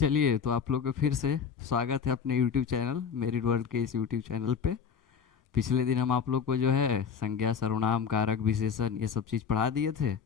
चलिए, तो आप लोग का फिर से स्वागत है अपने YouTube चैनल मेरिड वर्ल्ड के इस YouTube चैनल पे। पिछले दिन हम आप लोग को जो है संज्ञा, सर्वनाम, कारक, विशेषण ये सब चीज़ पढ़ा दिए थे।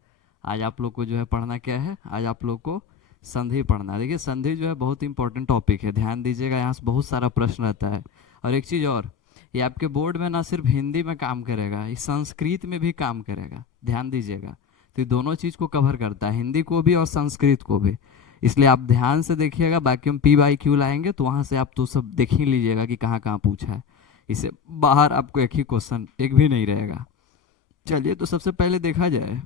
आज आप लोग को जो है पढ़ना क्या है, आज आप लोग को संधि पढ़ना है। देखिए, संधि जो है बहुत इंपॉर्टेंट टॉपिक है, ध्यान दीजिएगा, यहाँ से बहुत सारा प्रश्न आता है। और एक चीज़ और, ये आपके बोर्ड में ना सिर्फ हिंदी में काम करेगा, ये संस्कृत में भी काम करेगा, ध्यान दीजिएगा। तो ये दोनों चीज़ को कवर करता है, हिंदी को भी और संस्कृत को भी। इसलिए आप ध्यान से देखिएगा, बाकी हम पी बाई क्यू लाएंगे तो वहां से आप तो सब देख ही लीजिएगा कि कहाँ कहाँ पूछा है। इससे बाहर आपको एक ही क्वेश्चन, एक भी नहीं रहेगा। चलिए, तो सबसे पहले देखा जाए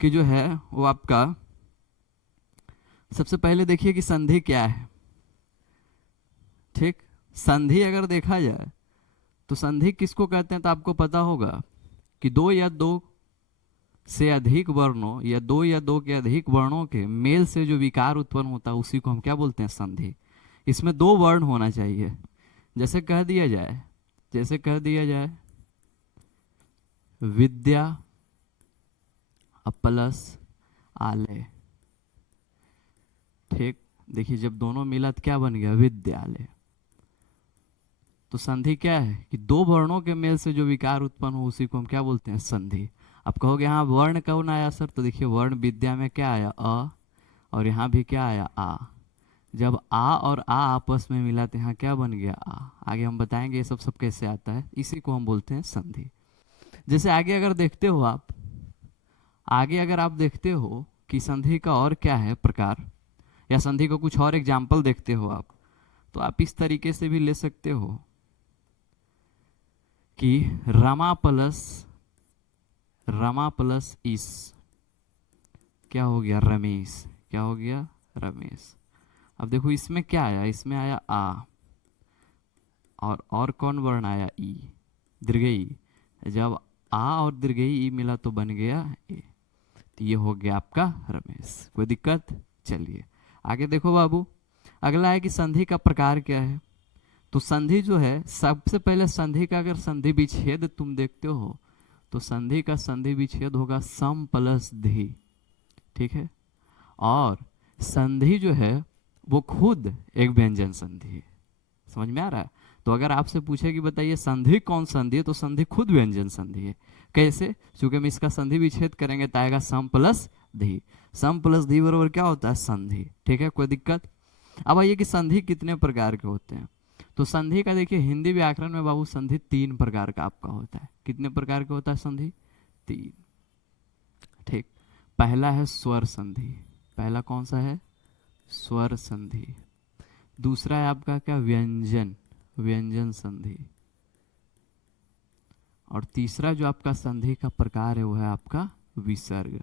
कि जो है वो आपका, सबसे पहले देखिए कि संधि क्या है। ठीक, संधि अगर देखा जाए तो संधि किसको कहते हैं, तो आपको पता होगा कि दो या दो से अधिक वर्णों या दो के अधिक वर्णों के मेल से जो विकार उत्पन्न होता है उसी को हम क्या बोलते हैं, संधि। इसमें दो वर्ण होना चाहिए। जैसे कह दिया जाए, जैसे कह दिया जाए विद्या प्लस आलय। ठीक, देखिए जब दोनों मिला तो क्या बन गया, विद्यालय। तो संधि क्या है कि दो वर्णों के मेल से जो विकार उत्पन्न हो उसी को हम क्या बोलते हैं, संधि। आप कहोगे हाँ वर्ण कौन आया सर, तो देखिए वर्ण विद्या में क्या आया, अ, और यहाँ भी क्या आया, आ। जब आ और आ आपस में मिला तो यहाँ क्या बन गया, आ। आगे हम बताएंगे ये सब सब कैसे आता है, इसी को हम बोलते हैं संधि। जैसे आगे अगर देखते हो आप, आगे अगर आप देखते हो कि संधि का और क्या है प्रकार, या संधि को कुछ और एग्जाम्पल देखते हो आप, तो आप इस तरीके से भी ले सकते हो कि रमा प्लस इस क्या हो गया, रमेश। क्या हो गया, रमेश। अब देखो इसमें क्या आया, इसमें आया आ, और कौन वर्ण आया, ई, दीर्घई। जब आ और दीर्घई ई मिला तो बन गया ए। तो ये हो गया आपका रमेश। कोई दिक्कत? चलिए आगे देखो बाबू, अगला है कि संधि का प्रकार क्या है। तो संधि जो है, सबसे पहले संधि का अगर संधि विच्छेद तुम देखते हो तो संधि का संधि विच्छेद होगा सम प्लस धी। ठीक है, और संधि जो है वो खुद एक व्यंजन संधि है। समझ में आ रहा है? तो अगर आपसे पूछे कि बताइए संधि कौन संधि है, तो संधि खुद व्यंजन संधि है। कैसे? क्योंकि हम इसका संधि विच्छेद करेंगे तो आएगा सम प्लस धी। सम प्लस धी बराबर क्या होता है, संधि। ठीक है, कोई दिक्कत? अब आइए कि संधि कितने प्रकार के होते हैं। तो संधि का देखिए हिंदी व्याकरण में बाबू संधि तीन प्रकार का आपका होता है। कितने प्रकार का होता है संधि? तीन। ठीक, पहला है स्वर संधि। पहला कौन सा है? स्वर संधि। दूसरा है आपका क्या, व्यंजन, व्यंजन संधि। और तीसरा जो आपका संधि का प्रकार है वो है आपका विसर्ग,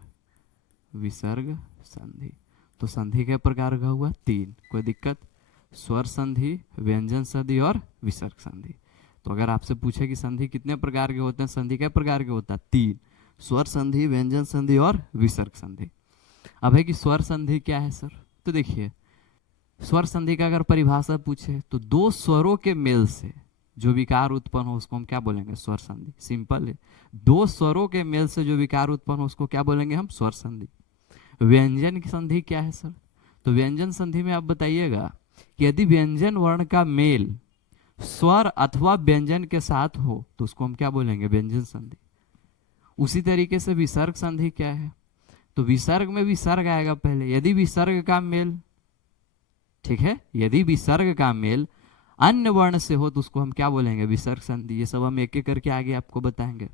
विसर्ग संधि। तो संधि के प्रकार का हुआ तीन। कोई दिक्कत? स्वर संधि, व्यंजन संधि और विसर्ग संधि। तो अगर आपसे पूछे कि संधि कितने प्रकार के होते हैं, संधि के प्रकार के होता है तीन, स्वर संधि, व्यंजन संधि और विसर्ग संधि। अब है कि स्वर संधि क्या है सर, तो देखिए स्वर संधि का अगर परिभाषा पूछे तो दो स्वरों के मेल से जो विकार उत्पन्न हो उसको हम क्या बोलेंगे, स्वर संधि। सिंपल है, दो स्वरों के मेल से जो विकार उत्पन्न हो उसको क्या बोलेंगे हम, स्वर संधि। व्यंजन की संधि क्या है सर, तो व्यंजन संधि में आप बताइएगा कि यदि व्यंजन वर्ण का मेल स्वर अथवा व्यंजन के साथ हो तो उसको हम क्या बोलेंगे, व्यंजन संधि। उसी तरीके से विसर्ग संधि क्या है, तो विसर्ग में विसर्ग आएगा पहले, यदि विसर्ग का मेल, ठीक है, यदि विसर्ग का मेल अन्य वर्ण से हो तो उसको हम क्या बोलेंगे, विसर्ग संधि। ये सब हम एक एक करके आगे आपको बताएंगे।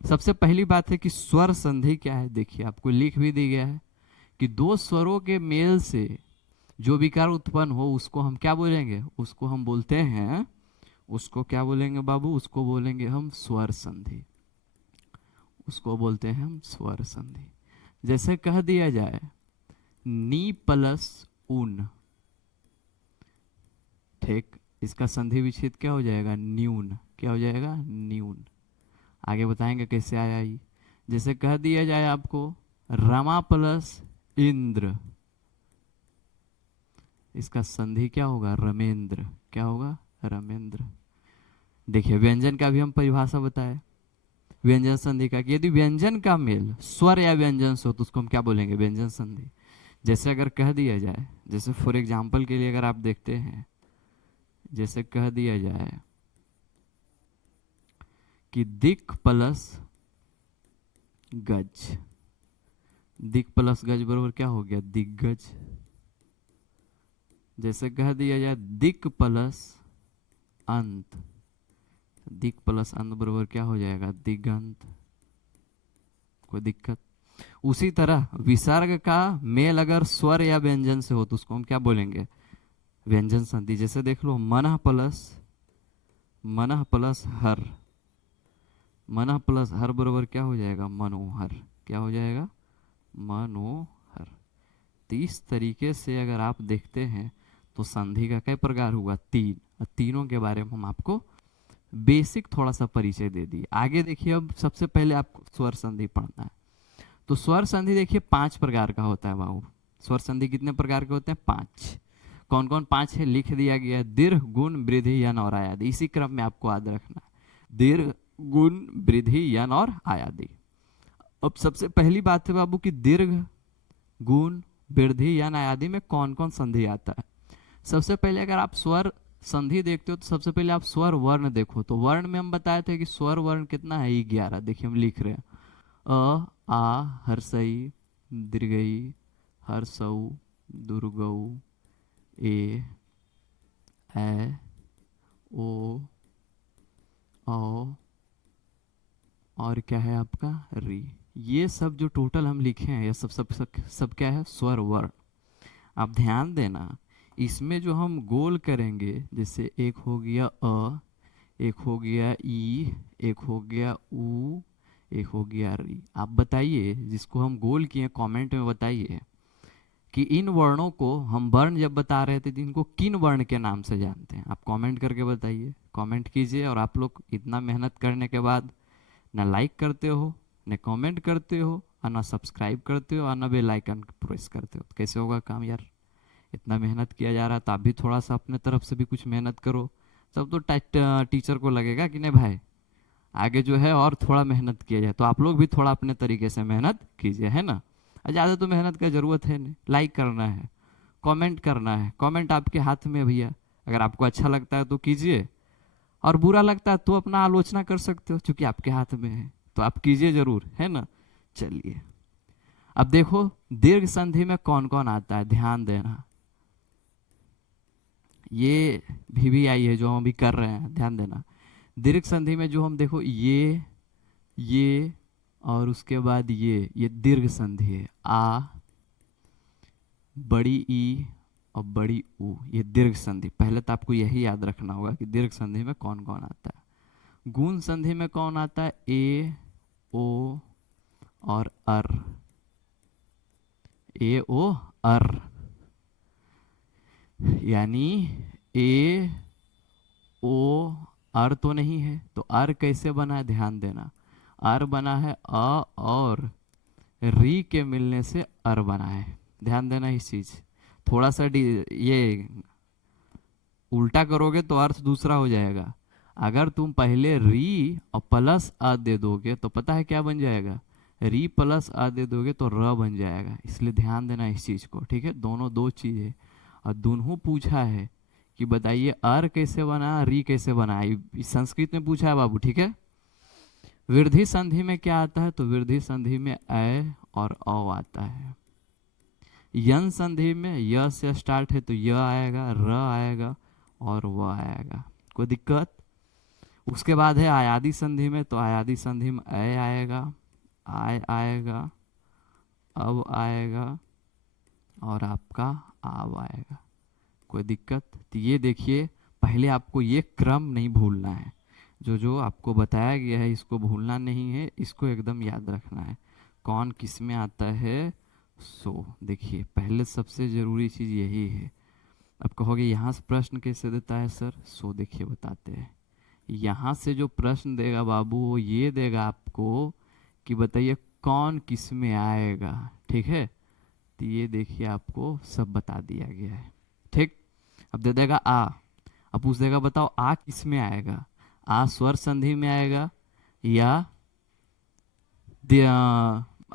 सबसे पहली बात है कि स्वर संधि क्या है। देखिए आपको लिख भी दी गया है कि दो स्वरों के मेल से जो विकार उत्पन्न हो उसको हम क्या बोलेंगे, उसको हम बोलते हैं, उसको क्या बोलेंगे बाबू, उसको बोलेंगे हम स्वर संधि, उसको बोलते हैं हम स्वर संधि। जैसे कह दिया जाए नी प्लस ऊन। ठीक, इसका संधि विच्छेद क्या हो जाएगा, न्यून। क्या हो जाएगा, न्यून। आगे बताएंगे कैसे आया ये। जैसे कह दिया जाए आपको रमा प्लस इंद्र, इसका संधि क्या होगा, रमेंद्र। क्या होगा, रमेंद्र। देखिए व्यंजन का भी हम परिभाषा बताए व्यंजन संधि का, कि यदि व्यंजन का मेल स्वर या व्यंजन से हो तो उसको हम क्या बोलेंगे, व्यंजन संधि। जैसे अगर कह दिया जाए, जैसे फॉर एग्जाम्पल के लिए अगर आप देखते हैं, जैसे कह दिया जाए कि दिक् प्लस गज, दिक् प्लस गज बराबर क्या हो गया, दिग्गज। जैसे कह दिया जाए दिक् प्लस अंत, दिक् प्लस अंत बराबर क्या हो जाएगा, दिगंत। कोई दिक्कत? उसी तरह विसर्ग का मेल अगर स्वर या व्यंजन से हो तो उसको हम क्या बोलेंगे, व्यंजन संधि। जैसे देख लो मनः प्लस हर, मनः प्लस हर बराबर क्या हो जाएगा, मनोहर। क्या हो जाएगा, मनोहर। तो इस तरीके से अगर आप देखते हैं तो संधि का कई प्रकार हुआ, तीन, और तीनों के बारे में हम आपको बेसिक थोड़ा सा परिचय दे दिए। आगे देखिए, अब सबसे पहले आपको स्वर संधि पढ़ना है। तो स्वर संधि देखिए 5 प्रकार का होता है बाबू। स्वर संधि कितने प्रकार के होते हैं, 5। कौन कौन 5 है, लिख दिया गया है, दीर्घ, गुण, वृद्धि, यन और आयादी। इसी क्रम में आपको याद रखना है, दीर्घ, गुण, वृद्धि, यन और आयादी। अब सबसे पहली बात है बाबू कि दीर्घ, गुण, वृद्धि, यन, आयादी में कौन कौन संधि आता है। सबसे पहले अगर आप स्वर संधि देखते हो तो सबसे पहले आप स्वर वर्ण देखो। तो वर्ण में हम बताए थे कि स्वर वर्ण कितना है, 11। देखिए हम लिख रहे हैं, अ, आ, हर्षई, दीर्घई, हर्षऊ, दुर्गऊ, ए, ओ, औ, और क्या है आपका री। ये सब जो टोटल हम लिखे हैं ये सब क्या है, स्वर वर्ण। आप ध्यान देना, इसमें जो हम गोल करेंगे, जैसे एक हो गया अ, एक हो गया ई, एक हो गया ऊ, एक हो गया री। आप बताइए, जिसको हम गोल किए कमेंट में बताइए कि इन वर्णों को हम वर्ण जब बता रहे थे तो इनको किन वर्ण के नाम से जानते हैं। आप कमेंट करके बताइए, कमेंट कीजिए। और आप लोग इतना मेहनत करने के बाद ना लाइक करते हो, न कमेंट करते हो, और ना सब्सक्राइब करते हो, और ना बेल आइकन प्रेस करते हो, तो कैसे होगा काम यार। इतना मेहनत किया जा रहा है तो आप भी थोड़ा सा अपने तरफ से भी कुछ मेहनत करो। सब तो टीचर को लगेगा कि नहीं भाई, आगे जो है और थोड़ा मेहनत किया जाए। तो आप लोग भी थोड़ा अपने तरीके से मेहनत कीजिए, है ना। ज़्यादा तो मेहनत का ज़रूरत है नहीं, लाइक करना है, कमेंट करना है। कमेंट आपके हाथ में है भैया, अगर आपको अच्छा लगता है तो कीजिए, और बुरा लगता है तो अपना आलोचना कर सकते हो, क्योंकि आपके हाथ में है। तो आप कीजिए जरूर, है ना। चलिए अब देखो दीर्घ संधि में कौन कौन आता है, ध्यान देना। ये भी आई है जो हम अभी कर रहे हैं, ध्यान देना। दीर्घ संधि में जो हम देखो ये और उसके बाद ये दीर्घ संधि है। आ, बड़ी ई और बड़ी ऊ, ये दीर्घ संधि। पहले तो आपको यही याद रखना होगा कि दीर्घ संधि में कौन कौन आता है। गुण संधि में कौन आता है, ए, ओ और अर, ए, ओ, अर। यानी ए, ओ, अर तो नहीं है, तो अर कैसे बना है, ध्यान देना। अर बना है अ और री के मिलने से अर बना है। ध्यान देना इस चीज, थोड़ा सा ये उल्टा करोगे तो अर्थ दूसरा हो जाएगा। अगर तुम पहले री और प्लस अ दे दोगे तो पता है क्या बन जाएगा, री प्लस अ दे दोगे तो र बन जाएगा। इसलिए ध्यान देना इस चीज को, ठीक है। दोनों दो चीज है। और दोनों पूछा है कि बताइए अर कैसे बना, री कैसे बना, संस्कृत में पूछा है बाबू, ठीक है। वृद्धि संधि में क्या आता है, तो वृद्धि संधि में अ और औ आता है। यन संधि में य से स्टार्ट है तो य आएगा, र आएगा और व आएगा। कोई दिक्कत? उसके बाद है आयादी संधि में, तो आयादी संधि में अ आएगा, आय आएगा, अब आएगा और आपका आव आएगा। कोई दिक्कत? तो ये देखिए, पहले आपको ये क्रम नहीं भूलना है, जो जो आपको बताया गया है इसको भूलना नहीं है, इसको एकदम याद रखना है कौन किस में आता है। सो देखिए, पहले सबसे जरूरी चीज यही है। अब कहोगे यहाँ से प्रश्न कैसे देता है सर, सो देखिए बताते हैं। यहाँ से जो प्रश्न देगा बाबू वो ये देगा आपको कि बताइए कौन किस में आएगा, ठीक है। तो ये देखिए आपको सब बता दिया गया है, ठीक। अब दे देगा आ, अब पूछ देगा बताओ आ किस में आएगा, आ स्वर संधि में आएगा या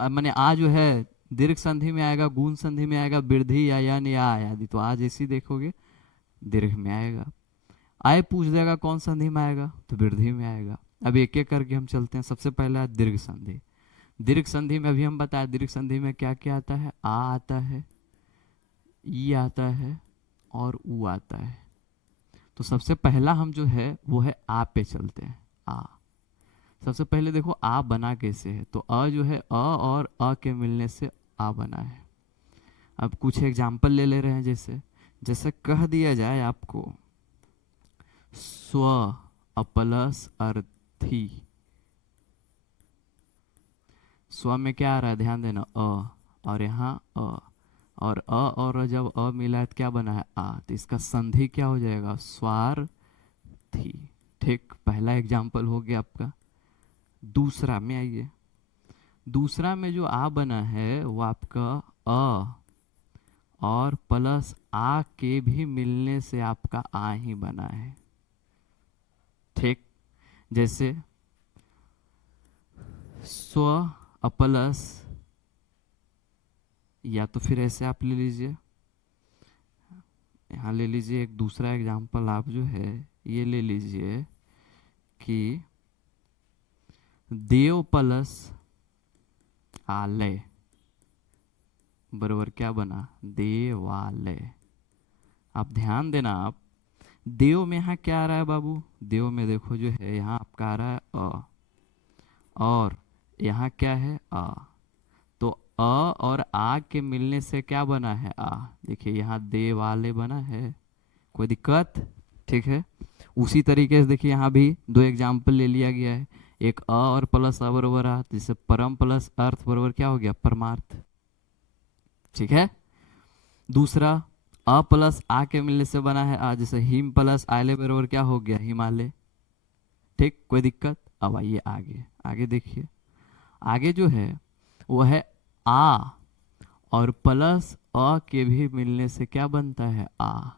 माने आ जो है दीर्घ संधि में आएगा, गुण संधि में आएगा, वृद्धि या यन या आदि। तो आज ऐसी देखोगे दीर्घ में आएगा। आय पूछ देगा कौन संधि में आएगा, तो वृद्धि में आएगा। अब एक एक करके हम चलते हैं। सबसे पहला दीर्घ संधि। दीर्घ संधि में अभी हम बताया दीर्घ संधि में क्या क्या आता है, आ आता है, ई आता है और ऊ आता है। तो सबसे पहला हम जो है वो है आ पे चलते हैं। आ सबसे पहले देखो आ बना कैसे है, तो अ जो है अ और अ के मिलने से आ बना है। अब कुछ एग्जाम्पल ले ले रहे हैं, जैसे जैसे कह दिया जाए आपको स्व प्लस अर्थी। स्व में क्या आ रहा है, ध्यान देना, अ, और यहाँ अ, और अ और जब अ मिला है तो क्या बना है, आ। तो इसका संधि क्या हो जाएगा, स्वार्थी। ठीक, पहला एग्जाम्पल हो गया आपका। दूसरा में आइए। दूसरा में जो आ बना है वो आपका अ और प्लस आ के भी मिलने से आपका आ ही बना है। ठीक, जैसे स्व प्लस, या तो फिर ऐसे आप ले लीजिए, यहाँ ले लीजिए एक दूसरा एग्जाम्पल आप जो है ये ले लीजिए कि देव प्लस आलय बराबर क्या बना, देवालय। आप ध्यान देना, आप देव में यहाँ क्या आ रहा है बाबू, देव में देखो जो है यहाँ आपका आ रहा है अ, और यहाँ क्या है आ। तो अ और आ के मिलने से क्या बना है, आ। देखिए यहाँ देवालय बना है, कोई दिक्कत, ठीक है। उसी तरीके से देखिए यहाँ भी दो एग्जाम्पल ले लिया गया है। एक अ और प्लस अ बराबर आ, जैसे परम प्लस अर्थ बराबर क्या हो गया, परमार्थ। ठीक है। दूसरा अ प्लस आ के मिलने से बना है आ, जैसे हिम प्लस आले बराबर क्या हो गया, हिमालय। ठीक, कोई दिक्कत। अब आइए आगे, आगे देखिए। आगे जो है वो है आ और प्लस अ के भी मिलने से क्या बनता है, आ।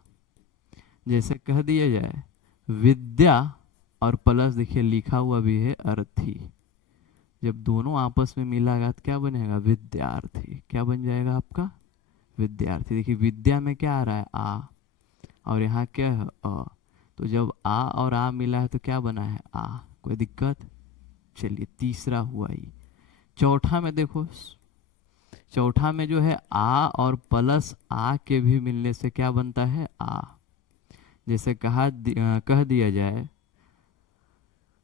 जैसे कह दिया जाए विद्या और प्लस देखिए लिखा हुआ भी है अर्थी। जब दोनों आपस में मिलागा तो क्या बनेगा, विद्यार्थी। क्या बन जाएगा आपका, विद्यार्थी। देखिए विद्या में क्या आ रहा है, आ, और यहाँ क्या है अ। तो जब आ और आ मिला है तो क्या बना है, आ। कोई दिक्कत। चलिए तीसरा हुआ ही। चौथा में देखो, चौथा में जो है आ और प्लस आ के भी मिलने से क्या बनता है, आ। जैसे कह दिया जाए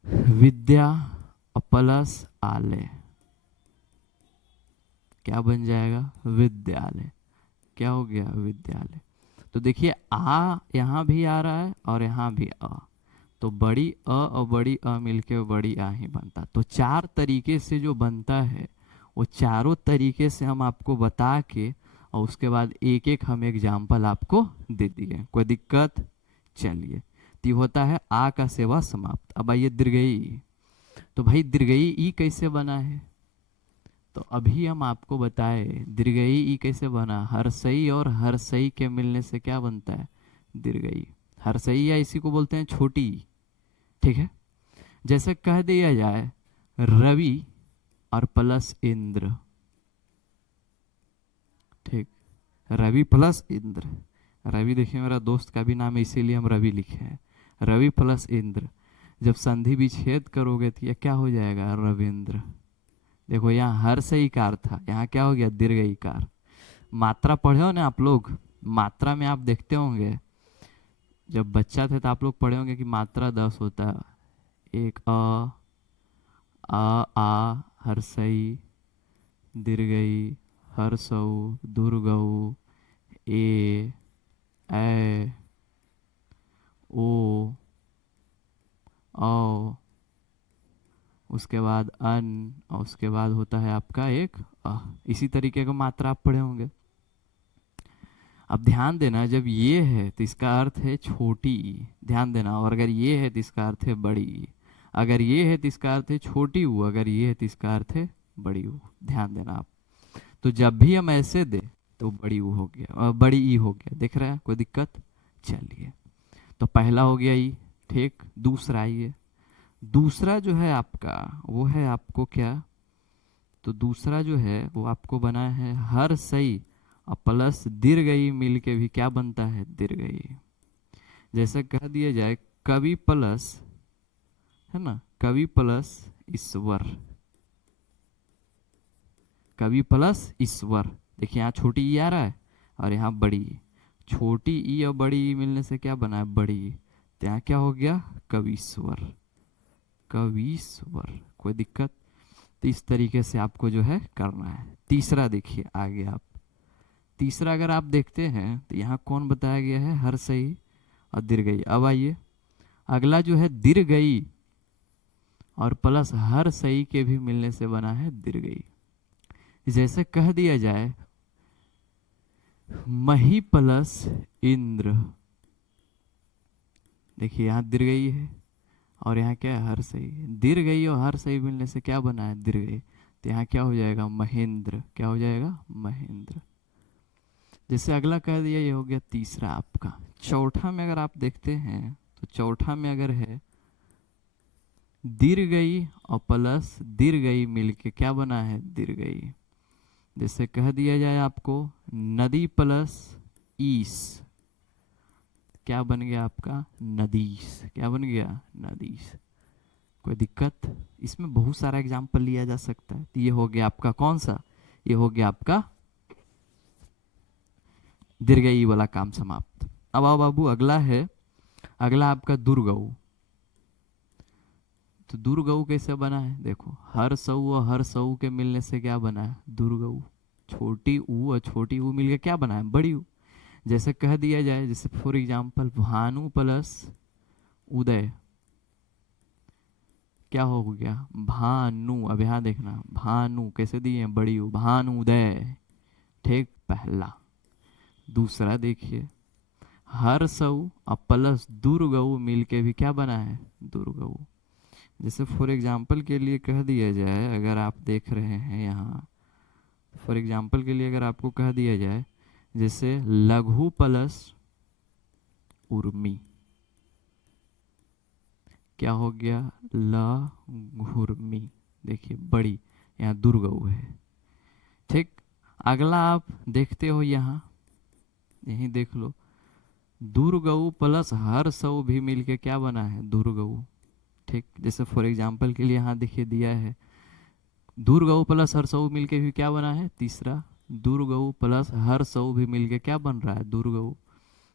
विद्या प्लस आलय, क्या बन जाएगा, विद्यालय। क्या हो गया, विद्यालय। तो देखिए आ यहाँ भी आ रहा है और यहाँ भी अ, तो बड़ी अ और बड़ी अ मिलके बड़ी आ ही बनता। तो चार तरीके से जो बनता है वो चारों तरीके से हम आपको बता के और उसके बाद एक एक हम एग्जाम्पल आपको दे दिए, कोई दिक्कत। चलिए, तो ये होता है आ का सेवा समाप्त। अब आइए दीर्घई। तो भाई दीर्घई ई कैसे बना है, तो अभी हम आपको बताए दीर्घई ई कैसे बना। हर्षई और हर्षई के मिलने से क्या बनता है, दीर्घई। हर्षई या इसी को बोलते हैं छोटी, ठीक है। जैसे कह दिया जाए रवि और प्लस इंद्र, ठीक, रवि प्लस इंद्र। रवि देखिए मेरा दोस्त का भी नाम है इसीलिए हम रवि लिखे हैं। रवि प्लस इंद्र, जब संधि विच्छेद करोगे तो यह क्या हो जाएगा, रविंद्र। देखो यहाँ हर से इकार था, यहाँ क्या हो गया, दीर्घ इकार। मात्रा पढ़े हो ना आप लोग, मात्रा में आप देखते होंगे जब बच्चा थे तो आप लोग पढ़े होंगे कि मात्रा 10 होता है। एक आ हर्षई, दीर्घई, हर्षौ, दुर्गौ, ए ओ, औ, उसके बाद अन, और उसके बाद होता है आपका एक इसी तरीके का मात्रा आप पढ़े होंगे। अब ध्यान देना, जब ये है तो इसका अर्थ है छोटी, ध्यान देना। और अगर ये है तो इसका अर्थ है बड़ी। अगर ये है तो इसका अर्थ है छोटी ऊ, अगर ये है तो इसका अर्थ है बड़ी ऊ। ध्यान देना आप। तो जब भी हम ऐसे दे तो बड़ी ऊ हो गया, बड़ी ई हो गया, दिख रहा है, कोई दिक्कत। चलिए, तो पहला हो गया ई, ठीक। दूसरा ये, दूसरा जो है आपका वो है आपको क्या, तो दूसरा जो है वो आपको बना है हर सही और प्लस दीर्घई मिल के भी क्या बनता है, दीर्घई। जैसे कह दिया जाए कवि प्लस, है ना, कवि प्लस ईश्वर, कवि प्लस ईश्वर। देखिए यहाँ छोटी ई आ रहा है और यहाँ बड़ी ई। छोटी ई और बड़ी ई मिलने से क्या बना है, बड़ी ई। तो यहाँ क्या हो गया, कवीश्वर, कवीश्वर। कोई दिक्कत? तो इस तरीके से आपको जो है करना है। तीसरा देखिए आगे आप, तीसरा अगर आप देखते हैं तो यहाँ कौन बताया गया है, हर सही और दीर्घई। अब आइए अगला जो है दीर्घई और प्लस हर सही के भी मिलने से बना है दीर्घई। जैसे कह दिया जाए मही प्लस इंद्र। देखिए यहाँ दीर्घई है और यहाँ क्या है, हर सही। दीर्घई और हर सही मिलने से क्या बना है, दीर्घई। तो यहाँ क्या हो जाएगा, महेंद्र। क्या हो जाएगा, महेंद्र। जैसे अगला कह दिया, ये हो गया तीसरा आपका। चौथा में अगर आप देखते हैं तो चौथा में अगर है दीर्घई और प्लस दीर्घई मिलके क्या बना है, दीर्घई। जैसे कह दिया जाए आपको नदी प्लस ईस, क्या बन गया आपका, नदीस। क्या बन गया, नदीस। कोई दिक्कत? इसमें बहुत सारा एग्जाम्पल लिया जा सकता है। तो ये हो गया आपका कौन सा, ये हो गया आपका दीर्घई वाला काम समाप्त। अब आओ बाबू अगला है, अगला आपका दुर्गऊ। तो दुर्गऊ कैसे बना है, देखो हर सऊ और हर सऊ के मिलने से क्या बना है, दुर्गऊ। छोटी ऊ और छोटी ऊ मिलकर क्या बना है, बड़ी ऊ। जैसे कह दिया जाए, जैसे फॉर एग्जाम्पल भानु प्लस उदय, क्या हो गया, भानु। अब यहाँ देखना भानु कैसे दिए, बड़ी ऊ, भानु उदय। ठीक, पहला। दूसरा देखिए हर सऊ और प्लस दुर्गऊ मिलके भी क्या बना है, दुर्गऊ। जैसे फॉर एग्जाम्पल के लिए कह दिया जाए, अगर आप देख रहे हैं यहाँ, फॉर एग्जाम्पल के लिए अगर आपको कह दिया जाए जैसे लघु प्लस उर्मी, क्या हो गया, लघुर्मी। देखिए बड़ी, यहाँ दुर्गऊ है। ठीक, अगला आप देखते हो यहाँ, यही देख लो दुर्गऊ प्लस हर सऊ भी मिलके क्या बना है, दुर्गऊ। ठीक, जैसे फॉर एग्जाम्पल के लिए यहाँ देखिए दिया है दुर्गऊ प्लस हर सऊ मिलके भी क्या बना है, तीसरा। दुर्गऊ प्लस हर सऊ भी मिलके क्या बन रहा है, दुर्गऊ।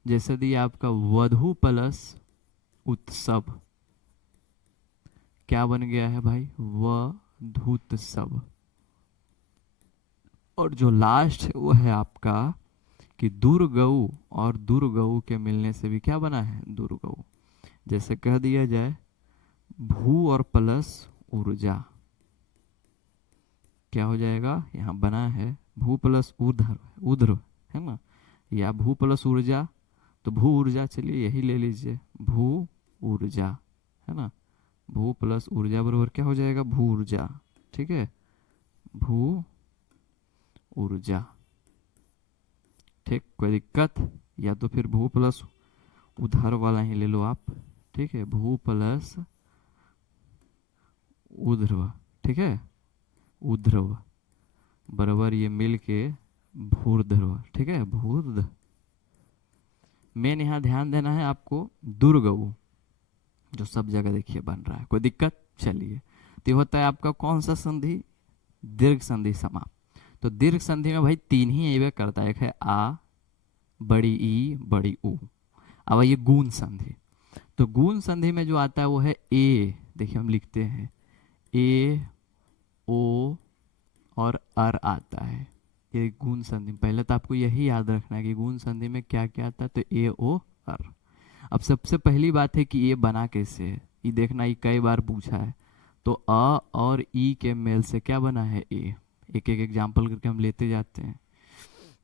जैसे दिया आपका वधु प्लस उत्सव, क्या बन गया है भाई, वधुत्सव। और जो लास्ट है वो है आपका कि दुर्गऊ और दुर्गऊ के मिलने से भी क्या बना है, दुर्गऊ। जैसे कह दिया जाए भू और प्लस ऊर्जा, क्या हो जाएगा, यहाँ बना है भू प्लस ऊर्ध्व, ऊर्ध्व है ना, या भू प्लस ऊर्जा। तो भू ऊर्जा, चलिए यही ले लीजिए, भू ऊर्जा, है ना। भू प्लस ऊर्जा बराबर क्या हो जाएगा, भू ऊर्जा। ठीक है, भू ऊर्जा। ठीक, कोई दिक्कत? या तो फिर भू प्लस उधार वाला ही ले लो आप। ठीक है, भू प्लस ऊर्ध्व। ठीक है, ऊर्ध्व बराबर ये मिल के भूर्ध्व। ठीक है, भूर्ध। मेन यहाँ ध्यान देना है आपको दुर्गऊ, जो सब जगह देखिए बन रहा है। कोई दिक्कत? चलिए, तो होता है आपका कौन सा संधि, दीर्घ संधि समाप्त। तो दीर्घ संधि में भाई तीन ही एवे करता है, एक है आ, बड़ी ई, बड़ी ऊ। अब ये गुण संधि, तो गुण संधि में जो आता है वो है ए। देखिए हम लिखते हैं ए, ओ और अर आता है, ये गुण संधि। पहले तो आपको यही याद रखना है कि गुण संधि में क्या क्या आता है, तो ए, ओ, अर। अब सबसे पहली बात है कि ये बना कैसे है, ये देखना, ये कई बार पूछा है। तो अ और ई के मेल से क्या बना है, ए। एक एक एग्जाम्पल करके हम लेते जाते हैं।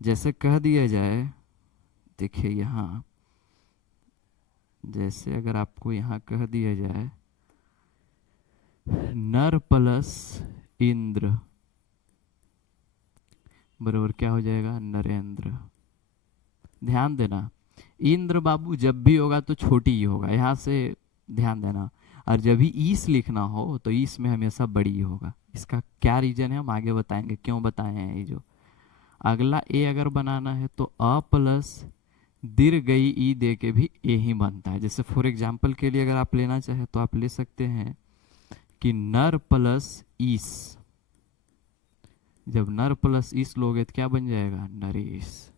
जैसे कह दिया जाए, देखिए यहाँ जैसे अगर आपको यहाँ कह दिया जाए नर प्लस इंद्र बराबर क्या हो जाएगा, नरेंद्र। ध्यान देना, इंद्र बाबू जब भी होगा तो छोटी ही होगा, यहाँ से ध्यान देना। और जब भी ईस लिखना हो तो ईस में हमेशा बड़ी ही होगा। इसका क्या रीजन है हम आगे बताएंगे, क्यों बताए हैं ये जो। अगला ए अगर बनाना है तो अ प्लस दीर्घ ई दे के भी ए ही बनता है। जैसे फॉर एग्जाम्पल के लिए अगर आप लेना चाहे तो आप ले सकते हैं कि नर प्लस ईस। जब नर प्लस ईस लोगे तो क्या बन जाएगा, नरेश।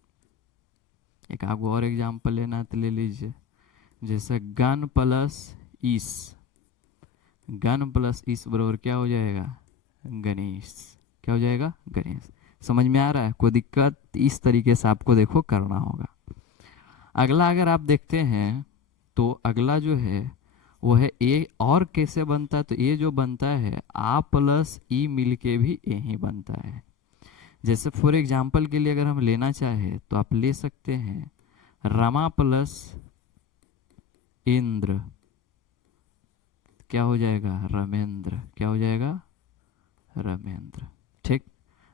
एक आपको और एग्जाम्पल लेना है तो ले लीजिए, जैसे गन प्लस ईस, गन प्लस ईस बराबर क्या हो जाएगा, गणेश। क्या हो जाएगा, गणेश। समझ में आ रहा है, कोई दिक्कत, इस तरीके से आपको देखो करना होगा। अगला अगर आप देखते हैं तो अगला जो है वो है ए, और कैसे बनता है, तो ए जो बनता है आ प्लस ई मिल के भी ए ही बनता है। जैसे फॉर एग्जाम्पल के लिए अगर हम लेना चाहे तो आप ले सकते हैं रमा प्लस इंद्र, क्या हो जाएगा, रमेंद्र। क्या हो जाएगा, रमेंद्र। ठीक।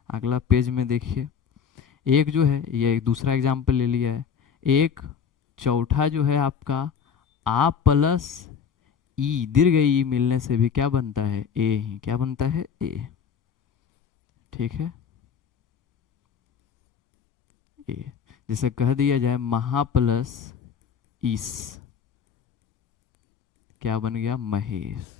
अगला पेज में देखिए, एक जो है ये एक दूसरा एग्जाम्पल ले लिया है। एक चौथा जो है आपका आ प्लस ई, दीर्घ ई मिलने से भी क्या बनता है, ए ही। क्या बनता है, ए। ठीक है, ए। जैसे कह दिया जाए महा प्लस ईस, क्या बन गया, महेश।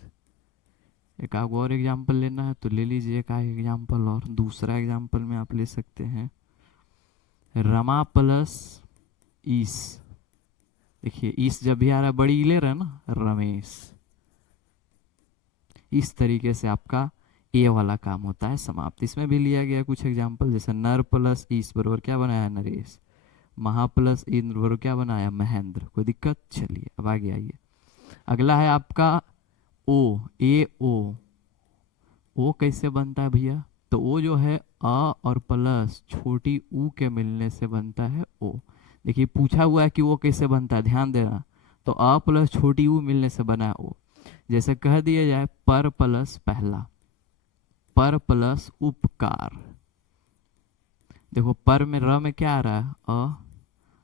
एक आपको और एग्जाम्पल लेना है तो ले लीजिए एक एग्जाम्पल और। दूसरा एग्जाम्पल में आप ले सकते हैं रमा प्लस ईस। देखिए ईस जब भी आ रहा है बड़ी ई ले रहा है ना, रमेश। इस तरीके से आपका ए वाला काम होता है समाप्त। इसमें भी लिया गया कुछ एग्जाम्पल, जैसे नर प्लस ईस बराबर क्या बनाया, नरेश। महा प्लस इंद्र बराबर क्या बनाया, महेंद्र। कोई दिक्कत, चलिए अब आगे आइए। अगला है आपका ओ, ए ओ। ओ कैसे बनता है भैया, तो ओ जो है अ और प्लस छोटी ऊ के मिलने से बनता है ओ। देखिए पूछा हुआ है कि वो कैसे बनता है, ध्यान देना। तो अ प्लस छोटी ऊ मिलने से बना है ओ। जैसे कह दिया जाए पर प्लस पहला, पर प्लस उपकार। देखो पर में र में क्या आ रहा है,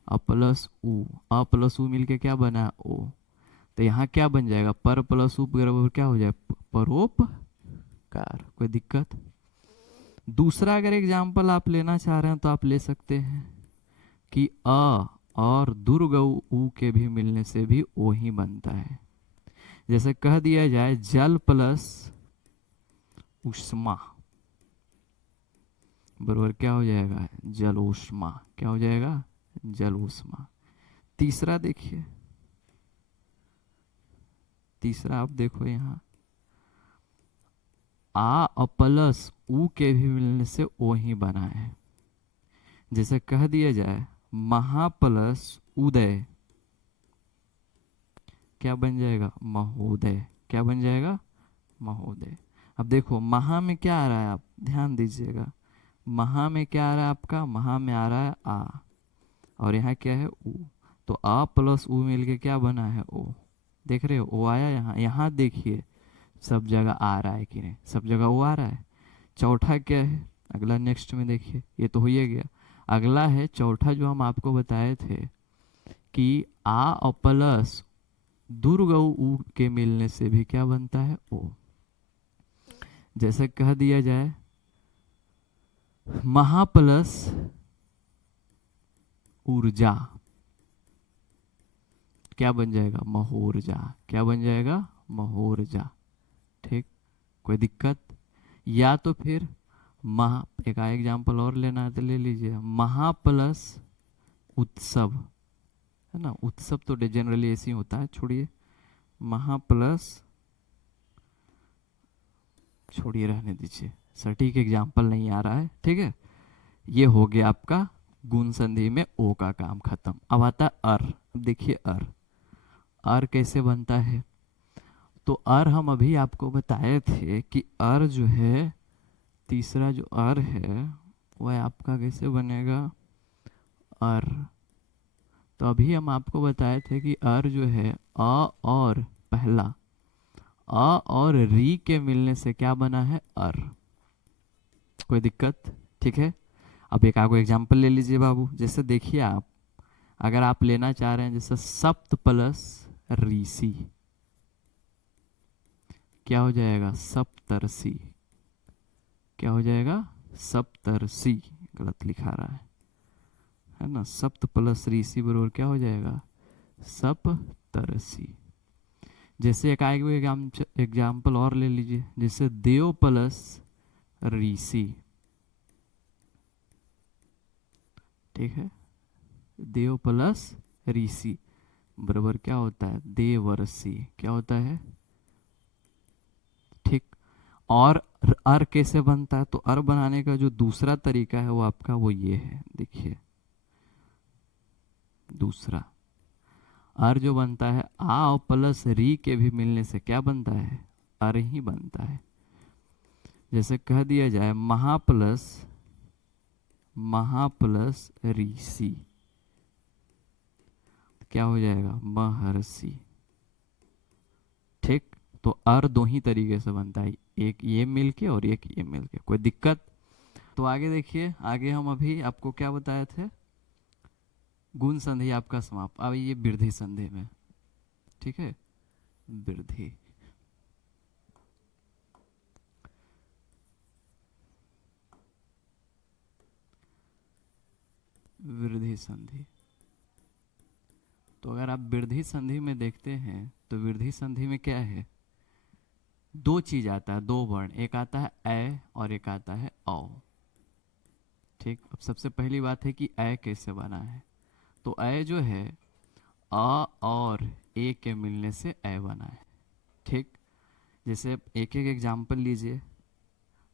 अ प्लस ऊ, अ प्लस ऊ मिलके क्या बना है, ओ। तो यहाँ क्या बन जाएगा, पर प्लस उप बराबर क्या हो जाए, परोपकार। कोई दिक्कत। दूसरा अगर एग्जाम्पल आप लेना चाह रहे हैं तो आप ले सकते हैं कि अ और दुर्ग ऊ के भी मिलने से भी ओ ही बनता है। जैसे कह दिया जाए जल प्लस उष्मा बराबर क्या हो जाएगा, जलोष्मा। क्या हो जाएगा, जलोष्मा। तीसरा देखिए, तीसरा आप देखो यहाँ आ प्लस ऊ के भी मिलने से ओ ही बना है। जैसे कह दिया जाए महा प्लस उदय, क्या बन जाएगा, महोदय। क्या बन जाएगा, महोदय। अब देखो महा में क्या आ रहा है, आप ध्यान दीजिएगा। महा में क्या आ रहा है आपका, महा में आ रहा है आ, और यहाँ क्या है ऊ। तो आ प्लस ऊ मिलके क्या बना है, ओ। देख रहे हो ओ आया यहाँ, यहाँ देखिए सब जगह आ रहा है कि नहीं, सब जगह ओ आ रहा है। चौथा क्या है, अगला नेक्स्ट में देखिए, ये तो हो ही गया। अगला है चौथा जो हम आपको बताए थे कि आ और प्लस दुर्ग ऊ के मिलने से भी क्या बनता है, ओ। जैसे कह दिया जाए महा प्लस ऊर्जा, क्या बन जाएगा, महोर्जा। क्या बन जाएगा, महोर्जा। ठीक, कोई दिक्कत। या तो फिर महा, एक एग्जाम्पल और लेना है तो ले लीजिए महा प्लस उत्सव, है ना। उत्सव तो जनरली ऐसे ही होता है, छोड़िए। महा प्लस, छोड़िए रहने दीजिए, सटीक एग्जाम्पल नहीं आ रहा है, ठीक है। ये हो गया आपका गुण संधि में ओ का काम खत्म। अब आता है अर। अब देखिए अर, अर कैसे बनता है, तो अर हम अभी आपको बताए थे कि अर जो है, तीसरा जो अर है वह आपका कैसे बनेगा, अर। तो अभी हम आपको बताए थे कि अर जो है अ और पहला अ और री के मिलने से क्या बना है, अर। कोई दिक्कत, ठीक है। अब एक आपको एग्जाम्पल ले लीजिए बाबू। जैसे देखिए आप, अगर आप लेना चाह रहे हैं जैसे सप्त प्लस ऋषि, क्या हो जाएगा, सप्तर्षि। क्या हो जाएगा, सप्तर्षि, गलत लिखा रहा है ना, सप्त प्लस ऋषि बरोबर क्या हो जाएगा, सप्तर्षि। जैसे एक आएगा एग्जाम्पल और ले लीजिए, जैसे देव प्लस ऋषि, ठीक है, देव प्लस ऋषि बराबर क्या होता है, देवर्षि, क्या होता है, ठीक। और अर कैसे बनता है, तो अर बनाने का जो दूसरा तरीका है वो आपका वो ये है, देखिए दूसरा अर जो बनता है आ और प्लस री के भी मिलने से क्या बनता है, अर ही बनता है। जैसे कह दिया जाए महा प्लस ऋषि, क्या हो जाएगा, महर्षि, ठीक। तो अर दो ही तरीके से बनता है, एक ये मिलके और एक ये मिलके, कोई दिक्कत। तो आगे देखिए, आगे हम अभी आपको क्या बताए थे, गुण संधि आपका समाप्त। अब ये वृद्धि संधि में, ठीक है, वृद्धि, वृद्धि संधि। तो अगर आप वृद्धि संधि में देखते हैं तो वृद्धि संधि में क्या है, दो चीज आता है, दो वर्ण, एक आता है ए और एक आता है औ, ठीक। अब सबसे पहली बात है कि ए कैसे बना है, तो ए जो है अ और ए के मिलने से ए बना है, ठीक। जैसे एक एक एग्जाम्पल लीजिए,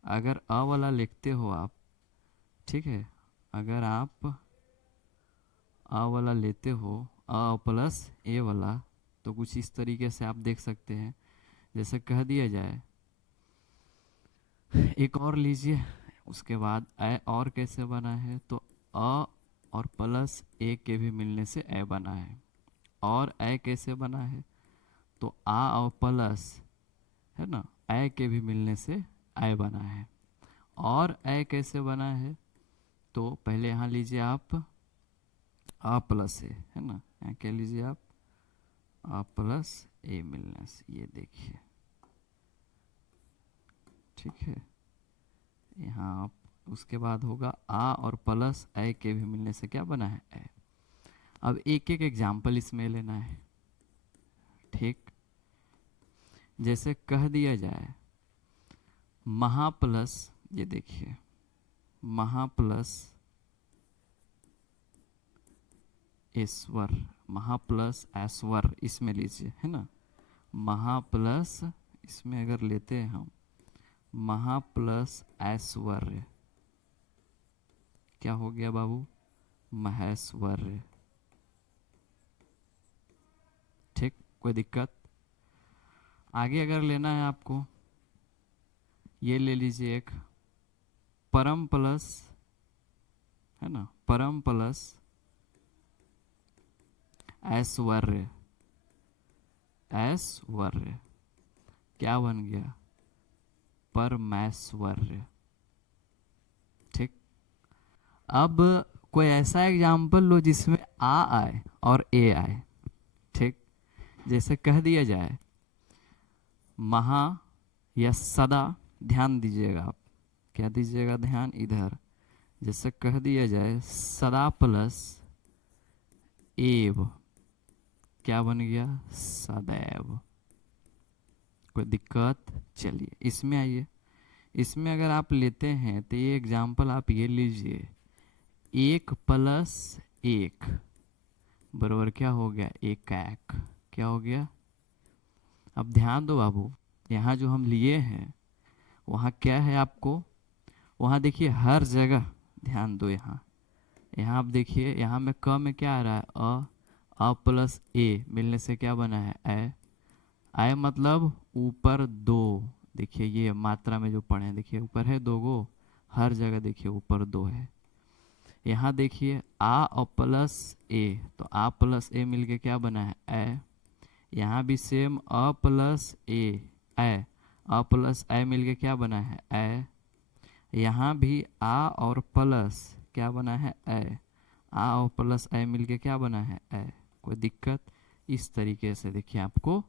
अगर अ वाला लिखते हो आप, ठीक है, अगर आप अ वाला लेते हो अ प्लस ए वाला, तो कुछ इस तरीके से आप देख सकते हैं। जैसे कह दिया जाए, एक और लीजिए, उसके बाद ए और कैसे बना है, तो अ और प्लस ए के भी मिलने से ए बना है। और ए कैसे बना है, तो आ और प्लस है ना ए के भी मिलने से ए बना है। और ए कैसे बना है, तो पहले यहाँ लीजिए आप आ प्लस ए, है ना, यहाँ क्या लीजिए आप आ प्लस ए मिलने से, ये देखिए, ठीक है। यहाँ आप उसके बाद होगा आ और प्लस ए के भी मिलने से क्या बना है, ए। अब एक एक एग्जाम्पल इसमें लेना है, ठीक। जैसे कह दिया जाए महा प्लस, ये देखिए महा प्लस ईश्वर, महा प्लस ऐश्वर, इसमें लीजिए, है ना, महा प्लस, इसमें अगर लेते हैं हम महा प्लस ऐश्वर्य, क्या हो गया बाबू, महेश्वर्य, ठीक, कोई दिक्कत। आगे अगर लेना है आपको, ये ले लीजिए एक परम प्लस, है ना, परम प्लस ऐश्वर्य, ऐश्वर्य क्या बन गया, परमेश्वर्य, ठीक। अब कोई ऐसा एग्जाम्पल लो जिसमें आ आए और ए आए, ठीक। जैसे कह दिया जाए महा या सदा, ध्यान दीजिएगा आप, क्या दीजिएगा ध्यान इधर, जैसे कह दिया जाए सदा प्लस एव, क्या बन गया, सदैव, कोई दिक्कत। चलिए इसमें आइए, इसमें अगर आप लेते हैं तो ये एग्जाम्पल आप ये लीजिए, एक प्लस एक बराबर क्या हो गया, एक एक, क्या हो गया। अब ध्यान दो बाबू, यहाँ जो हम लिए हैं वहाँ क्या है आपको, वहाँ देखिए हर जगह ध्यान दो, यहाँ यहाँ आप देखिए, यहाँ में क में क्या आ रहा है, अ प्लस ए मिलने से क्या बना है, ए। आय मतलब ऊपर दो, देखिए ये मात्रा में जो पढ़े हैं, देखिए ऊपर है दो गो, हर जगह देखिए ऊपर दो है। यहाँ देखिए आ और प्लस ए, तो आ प्लस ए मिलके क्या बना है, ए। यहाँ भी सेम अ प्लस ए, अ प्लस ए मिलके क्या बना है, ए। यहाँ भी आ और प्लस क्या बना है, ए। आ और प्लस ए मिलके क्या बना है, ए। कोई दिक्कत। इस तरीके से देखिए आपको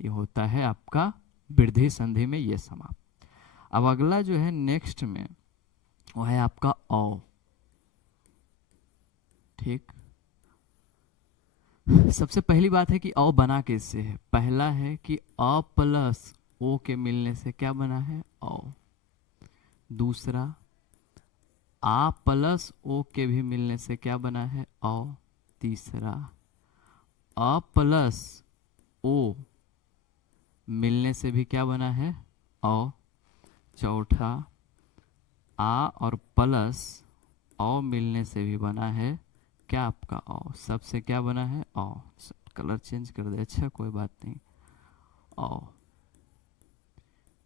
ये होता है आपका वृद्धि संधि में ये समाप्त। अब अगला जो है नेक्स्ट में वो है आपका औ। ठीक, सबसे पहली बात है कि औ बना कैसे है। पहला है कि अ प्लस ओ के मिलने से क्या बना है, औ। दूसरा, आ प्लस ओ के भी मिलने से क्या बना है, औ। तीसरा, अ प्लस ओ मिलने से भी क्या बना है, औ। चौथा, आ और प्लस औ मिलने से भी बना है क्या, आपका औ। सबसे क्या बना है, औ। कलर चेंज कर दे, अच्छा कोई बात नहीं, औ।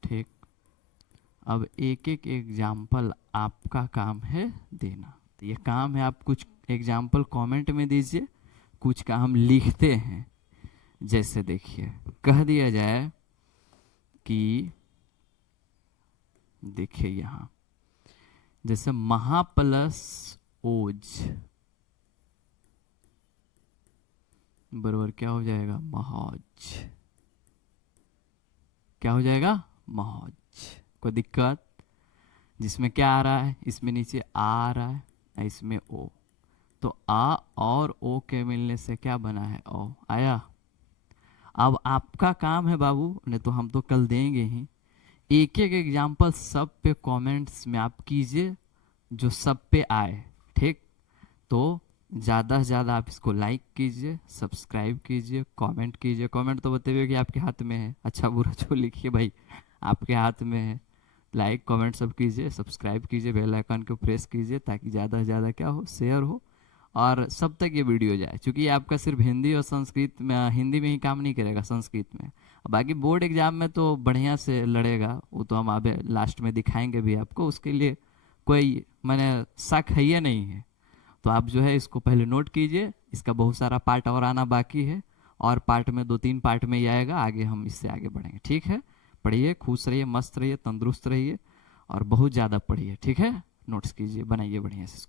ठीक, अब एक एक एग्जाम्पल आपका काम है देना। तो ये काम है, आप कुछ एग्जाम्पल कमेंट में दीजिए, कुछ काम लिखते हैं। जैसे देखिए, कह दिया जाए कि देखिए यहाँ जैसे महा प्लस ओज बराबर क्या हो जाएगा, महौज। क्या हो जाएगा, महौज। कोई दिक्कत, जिसमें क्या आ रहा है, इसमें नीचे आ रहा है, इसमें ओ, तो आ और ओ के मिलने से क्या बना है, ओ आया। अब आपका काम है बाबू, नहीं तो हम तो कल देंगे ही, एक एक एग्जाम्पल सब पे कमेंट्स में आप कीजिए जो सब पे आए। ठीक, तो ज़्यादा से ज़्यादा आप इसको लाइक कीजिए, सब्सक्राइब कीजिए, कमेंट कीजिए। कमेंट तो बताइए कि आपके हाथ में है, अच्छा बुरा जो लिखिए भाई आपके हाथ में है। लाइक कमेंट सब कीजिए, सब्सक्राइब कीजिए, बेल आइकन को प्रेस कीजिए, ताकि ज़्यादा से ज़्यादा क्या हो, शेयर हो और सब तक ये वीडियो जाए। क्योंकि ये आपका सिर्फ हिंदी और संस्कृत में, हिंदी में ही काम नहीं करेगा, संस्कृत में। बाकी बोर्ड एग्जाम में तो बढ़िया से लड़ेगा, वो तो हम आगे लास्ट में दिखाएंगे भी आपको, उसके लिए कोई मैंने शक है ये नहीं है। तो आप जो है इसको पहले नोट कीजिए, इसका बहुत सारा पार्ट और आना बाकी है, और पार्ट में 2-3 पार्ट में ही आएगा, आगे हम इससे आगे बढ़ेंगे। ठीक है, पढ़िए, खुश रहिए, मस्त रहिए, तंदुरुस्त रहिए और बहुत ज़्यादा पढ़िए। ठीक है, नोट्स कीजिए, बनाइए बढ़िया से।